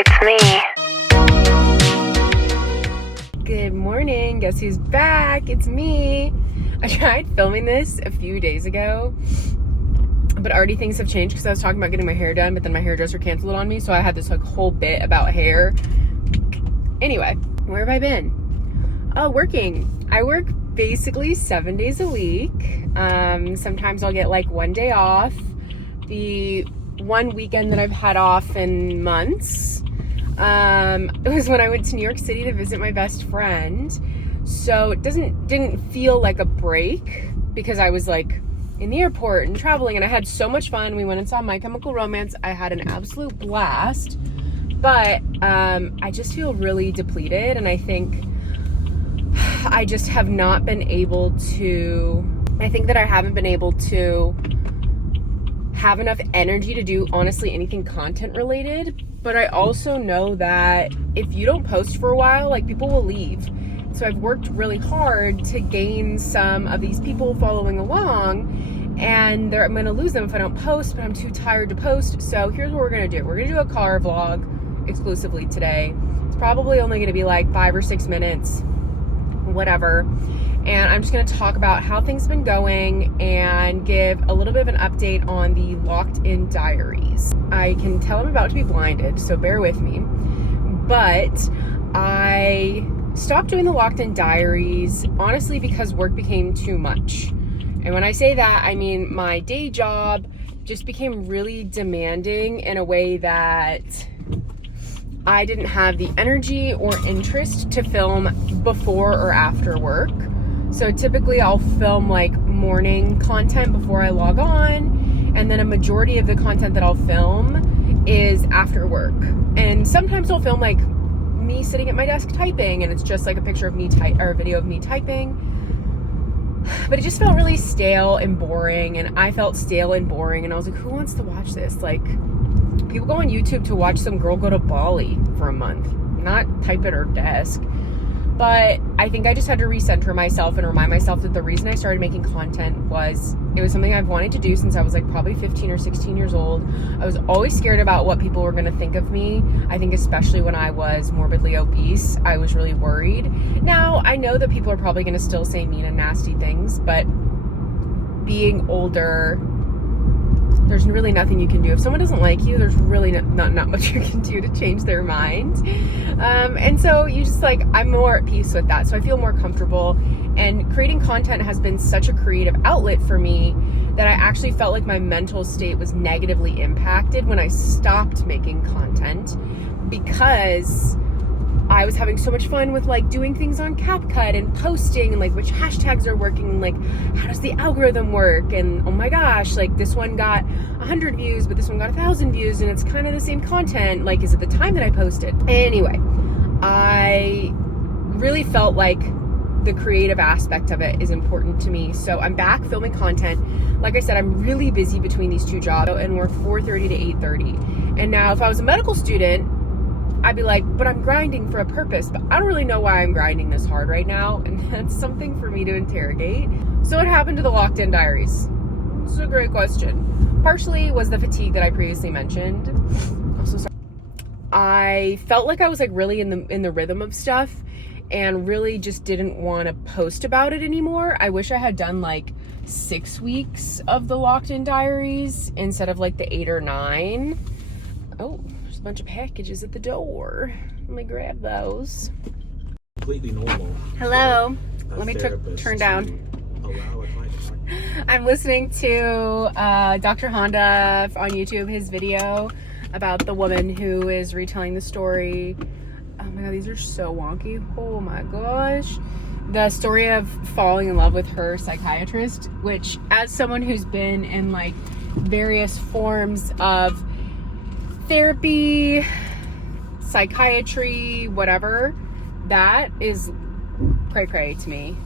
It's me. Good morning. Guess who's back? It's me. I tried filming this a few days ago, but already things have changed because I was talking about getting my hair done, but then my hairdresser canceled on me, so I had this like whole bit about hair. Anyway, where have I been? Oh, working. I work basically 7 days a week. Sometimes I'll get like one day off. The one weekend that I've had off in months, it was when I went to New York City to visit my best friend. So it didn't feel like a break because I was like in the airport and traveling, and I had so much fun. We went and saw My Chemical Romance. I had an absolute blast, but I just feel really depleted, and I think I just have not been able to, I think that I haven't been able to have enough energy to do honestly anything content related. But I also know that if you don't post for a while, like, people will leave. So I've worked really hard to gain some of these people following along, and I'm gonna lose them if I don't post, but I'm too tired to post. So here's what we're gonna do. We're gonna do a car vlog exclusively today. It's probably only gonna be like 5 or 6 minutes, whatever. And I'm just going to talk about how things have been going and give a little bit of an update on the Locked In Diaries. I can tell I'm about to be blinded, so bear with me. But I stopped doing the Locked In Diaries, honestly, because work became too much. And when I say that, I mean my day job just became really demanding in a way that I didn't have the energy or interest to film before or after work. So typically I'll film like morning content before I log on, and then a majority of the content that I'll film is after work. And sometimes I'll film like me sitting at my desk typing, and it's just like a picture of me or a video of me typing. But it just felt really stale and boring, and I felt stale and boring, and I was like, who wants to watch this? Like, people go on YouTube to watch some girl go to Bali for a month, not type at her desk. But I think I just had to recenter myself and remind myself that the reason I started making content was it was something I've wanted to do since I was like probably 15 or 16 years old. I was always scared about what people were going to think of me. I think especially when I was morbidly obese, I was really worried. Now, I know that people are probably going to still say mean and nasty things, but being older, there's really nothing you can do. If someone doesn't like you, there's really not much you can do to change their mind. And so you just like, I'm more at peace with that. So I feel more comfortable, and creating content has been such a creative outlet for me that I actually felt like my mental state was negatively impacted when I stopped making content, because I was having so much fun with like doing things on CapCut and posting and like which hashtags are working and like how does the algorithm work, and oh my gosh, like this one got 100 views but this one got 1,000 views and it's kind of the same content, like is it the time that I posted? Anyway, I really felt like the creative aspect of it is important to me. So I'm back filming content. Like I said, I'm really busy between these two jobs, and work 4:30 to 8:30. And now if I was a medical student, I'd be like, but I'm grinding for a purpose, but I don't really know why I'm grinding this hard right now, and that's something for me to interrogate. So what happened to the Locked In Diaries? It's a great question. Partially was the fatigue that I previously mentioned. Also, sorry. I felt like I was like really in the rhythm of stuff, and really just didn't want to post about it anymore. I wish I had done like 6 weeks of the Locked In Diaries instead of like the 8 or 9. Oh, a bunch of packages at the door. Let me grab those. Completely normal. Hello. Let me turn down. I'm listening to Dr. Honda on YouTube, his video about the woman who is retelling the story. Oh my god, these are so wonky. Oh my gosh. The story of falling in love with her psychiatrist, which, as someone who's been in like various forms of therapy, psychiatry, whatever, that is cray to me.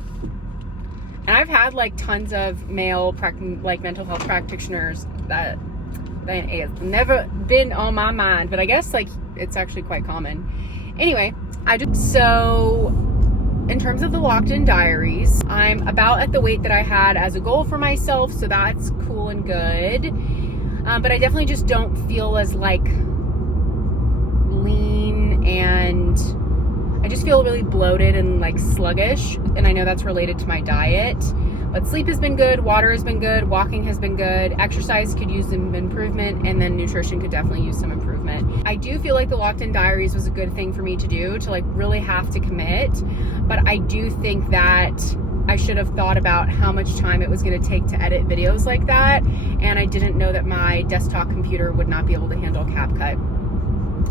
And I've had like tons of male mental health practitioners that has never been on my mind, but I guess like it's actually quite common. Anyway, so in terms of the Locked In Diaries, I'm about at the weight that I had as a goal for myself, so that's cool and good. But I definitely just don't feel as like lean and I just feel really bloated and like sluggish, and I know that's related to my diet. But sleep has been good, water has been good, walking has been good, exercise could use some improvement, and then nutrition could definitely use some improvement. I do feel like the Locked In Diaries was a good thing for me to do, to like really have to commit, but I do think that I should have thought about how much time it was going to take to edit videos like that, and I didn't know that my desktop computer would not be able to handle CapCut.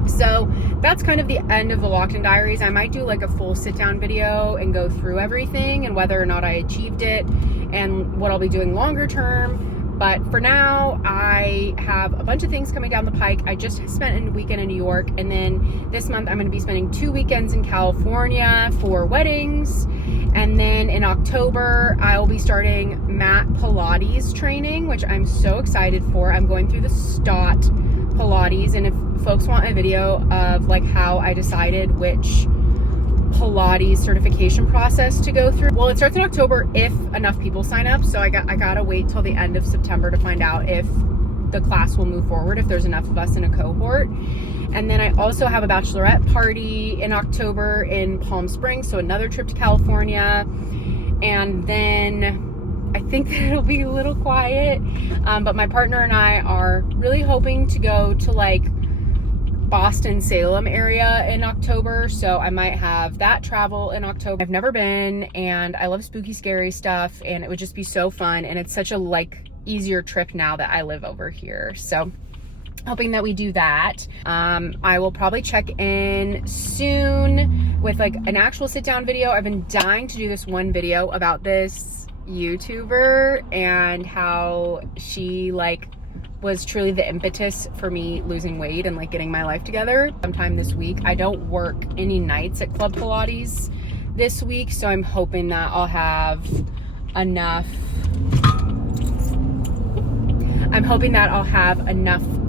So that's kind of the end of the Locked In Diaries. I might do like a full sit down video and go through everything and whether or not I achieved it and what I'll be doing longer term. But for now, I have a bunch of things coming down the pike. I just spent a weekend in New York, and then this month I'm going to be spending 2 weekends in California for weddings. And then in October, I'll be starting mat Pilates training, which I'm so excited for. I'm going through the STOT Pilates, and if folks want a video of like how I decided which Pilates certification process to go through, well, it starts in October if enough people sign up, so I gotta wait till the end of September to find out if the class will move forward, if there's enough of us in a cohort. And then I also have a bachelorette party in October in Palm Springs, so another trip to California. And then I think that it'll be a little quiet, but my partner and I are really hoping to go to like Boston, Salem area in October, so I might have that travel in October. I've never been, and I love spooky, scary stuff, and it would just be so fun, and it's such a like easier trip now that I live over here. So hoping that we do that. I will probably check in soon with like an actual sit down video. I've been dying to do this one video about this YouTuber and how she like was truly the impetus for me losing weight and like getting my life together. Sometime this week. I don't work any nights at Club Pilates this week, so I'm hoping that I'll have enough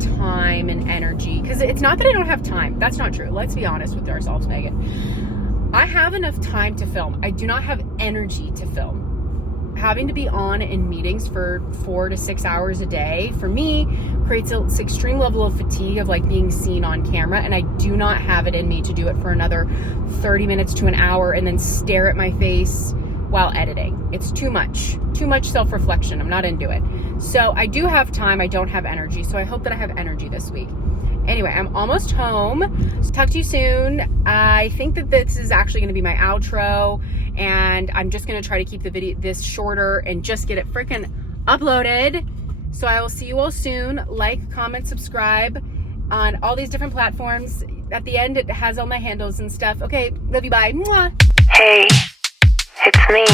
time and energy, because it's not that I don't have time. That's not true. Let's be honest with ourselves, Megan. I have enough time to film. I do not have energy to film. Having to be on in meetings for 4 to 6 hours a day, for me, creates an extreme level of fatigue of like being seen on camera, and I do not have it in me to do it for another 30 minutes to an hour and then stare at my face while editing. It's too much self-reflection. I'm not into it. So I do have time, I don't have energy, so I hope that I have energy this week. Anyway, I'm almost home. So talk to you soon. I think that this is actually going to be my outro, and I'm just going to try to keep the video this shorter and just get it freaking uploaded. So I will see you all soon. Like, comment, subscribe on all these different platforms. At the end, it has all my handles and stuff. Okay, love you, bye. Mwah. Hey, it's me.